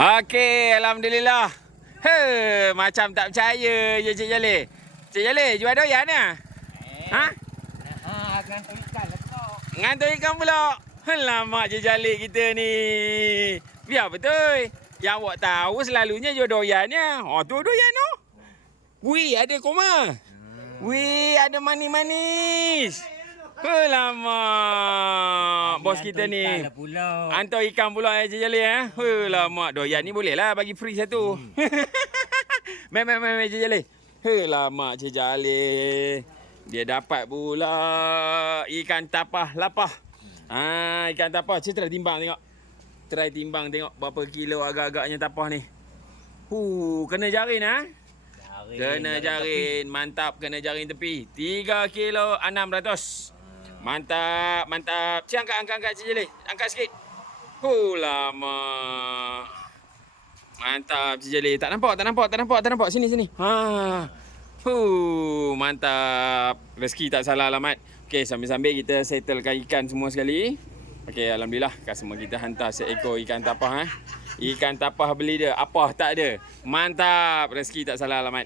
Okey, Alhamdulillah. He, macam tak percaya je Cik Jalil. Cik Jalil, jual doyan ni? Ha? Ha, kan tu ikan letak. Ngantuk ikan pula. Alamak Cik Jalil kita ni. Biar betul. Yang awak tahu selalunya jual doyannya. Oh, tu doyan tu. Wih, ada koma. Wih, ada manis-manis. Alamak. Bos kita ni. Lah. Hantar ikan pula eh Cik Jalil eh. Hela mak doyan ni boleh lah bagi free satu. Hmm. Cik Jalil. Hela mak Cik Jalil. Dia dapat pula ikan tapah lapah. Ah ikan tapah. Cik try timbang tengok. Try timbang tengok berapa kilo agak-agaknya tapah ni. Hu, kena jarin ah. Jaring. Kena jarin. Mantap kena jarin tepi. 3 kilo 600. Mantap, mantap. Cik angkat, angkat, angkat Cik Jalil. Angkat sikit. Oh, lama. Mantap Cik Jalil. Tak nampak, tak nampak, tak nampak, tak nampak. Sini, sini. Ha. Huh, mantap. Rezeki tak salah alamat. Okey, sambil-sambil kita settlekan ikan semua sekali. Okey, alhamdulillah customer kita hantar seekor ikan tapah eh. Ikan tapah beli dia. Apa tak ada. Mantap. Rezeki tak salah alamat.